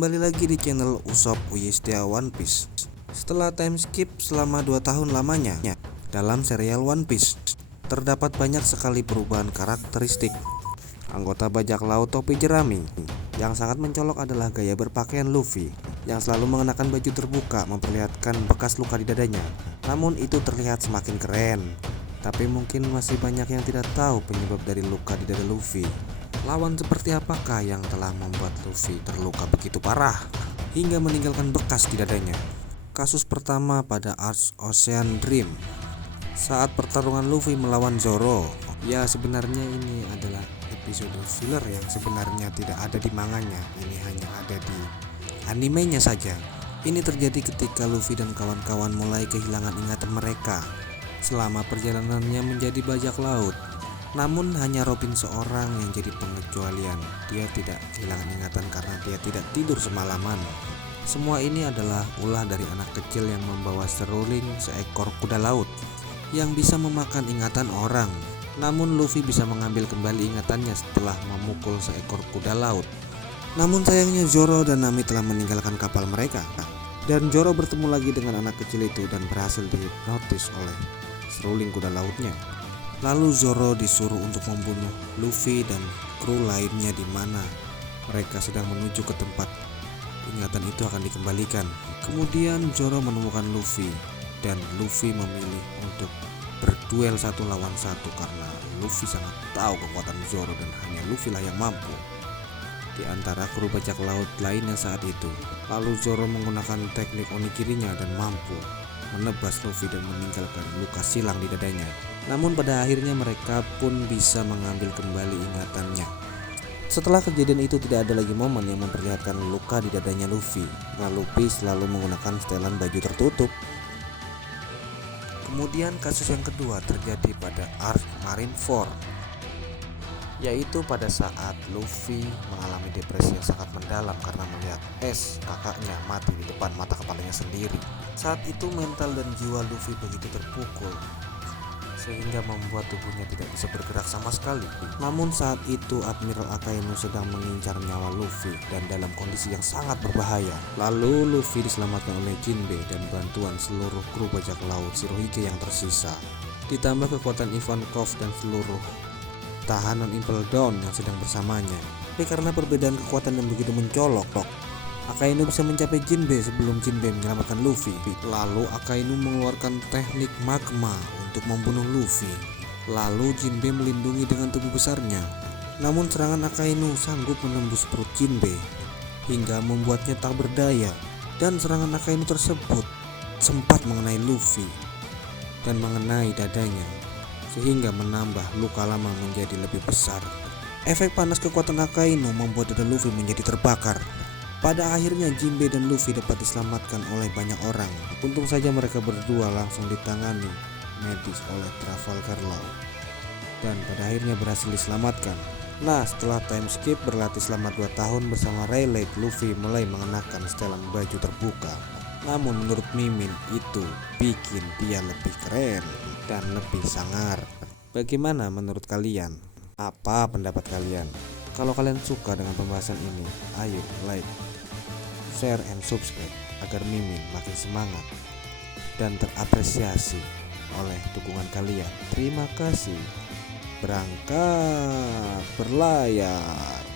Kembali lagi di channel Usop Uyestia One Piece. Setelah time skip selama 2 tahun lamanya dalam serial One Piece, terdapat banyak sekali perubahan karakteristik. Anggota bajak laut topi jerami yang sangat mencolok adalah gaya berpakaian Luffy yang selalu mengenakan baju terbuka memperlihatkan bekas luka di dadanya. Namun itu terlihat semakin keren. Tapi mungkin masih banyak yang tidak tahu penyebab dari luka di dada Luffy. Lawan seperti apakah yang telah membuat Luffy terluka begitu parah hingga meninggalkan bekas di dadanya? Kasus pertama pada Arc Ocean Dream saat pertarungan Luffy melawan Zoro. Ya, sebenarnya ini adalah episode filler yang sebenarnya tidak ada di manganya. Ini hanya ada di animenya saja. Ini terjadi ketika Luffy dan kawan-kawan mulai kehilangan ingatan mereka selama perjalanannya menjadi bajak laut. Namun hanya Robin seorang yang jadi pengecualian. Dia tidak kehilangan ingatan karena dia tidak tidur semalaman. Semua ini adalah ulah dari anak kecil yang membawa seruling seekor kuda laut yang bisa memakan ingatan orang. Namun Luffy bisa mengambil kembali ingatannya setelah memukul seekor kuda laut. Namun sayangnya Zoro dan Nami telah meninggalkan kapal mereka. Dan Zoro bertemu lagi dengan anak kecil itu dan berhasil dihipnotis oleh seruling kuda lautnya. Lalu Zoro disuruh untuk membunuh Luffy dan kru lainnya di mana mereka sedang menuju ke tempat ingatan itu akan dikembalikan. Kemudian Zoro menemukan Luffy dan Luffy memilih untuk berduel 1 lawan 1 karena Luffy sangat tahu kekuatan Zoro dan hanya Luffy lah yang mampu di antara kru bajak laut lainnya saat itu. Lalu Zoro menggunakan teknik onigirinya dan mampu menebas Luffy dan meninggalkan luka silang di dadanya. Namun pada akhirnya mereka pun bisa mengambil kembali ingatannya. Setelah kejadian itu tidak ada lagi momen yang memperlihatkan luka di dadanya Luffy. Nah, Luffy selalu menggunakan setelan baju tertutup. Kemudian kasus yang kedua terjadi pada Arc Marineford, yaitu pada saat Luffy mengalami depresi yang sangat mendalam karena melihat Ace, kakaknya, mati di depan mata kepalanya sendiri. Saat itu mental dan jiwa Luffy begitu terpukul sehingga membuat tubuhnya tidak bisa bergerak sama sekali. Namun saat itu Admiral Akainu sedang mengincar nyawa Luffy dan dalam kondisi yang sangat berbahaya. Lalu Luffy diselamatkan oleh Jinbe dan bantuan seluruh kru bajak laut Shirohige yang tersisa. Ditambah kekuatan Ivankov dan seluruh tahanan Impel Down yang sedang bersamanya. Tapi karena perbedaan kekuatan yang begitu mencolok, Akainu bisa mencapai Jinbe sebelum Jinbe menyelamatkan Luffy. Lalu Akainu mengeluarkan teknik magma untuk membunuh Luffy. Lalu Jinbe melindungi dengan tubuh besarnya. Namun serangan Akainu sanggup menembus perut Jinbe hingga membuatnya tak berdaya. Dan serangan Akainu tersebut sempat mengenai Luffy dan mengenai dadanya, sehingga menambah luka lama menjadi lebih besar. Efek panas kekuatan Akainu membuat dada Luffy menjadi terbakar. Pada akhirnya Jinbe dan Luffy dapat diselamatkan oleh banyak orang. Untung saja mereka berdua langsung ditangani medis oleh Trafalgar Law dan pada akhirnya berhasil diselamatkan. Nah, setelah time skip berlatih selama 2 tahun bersama Rayleigh, Luffy mulai mengenakan setelan baju terbuka. Namun menurut Mimin itu bikin dia lebih keren dan lebih sangar. Bagaimana menurut kalian? Apa pendapat kalian? Kalau kalian suka dengan pembahasan ini, ayo like, share, and subscribe agar Mimin makin semangat dan terapresiasi oleh dukungan kalian. Terima kasih. Berangkat berlayar.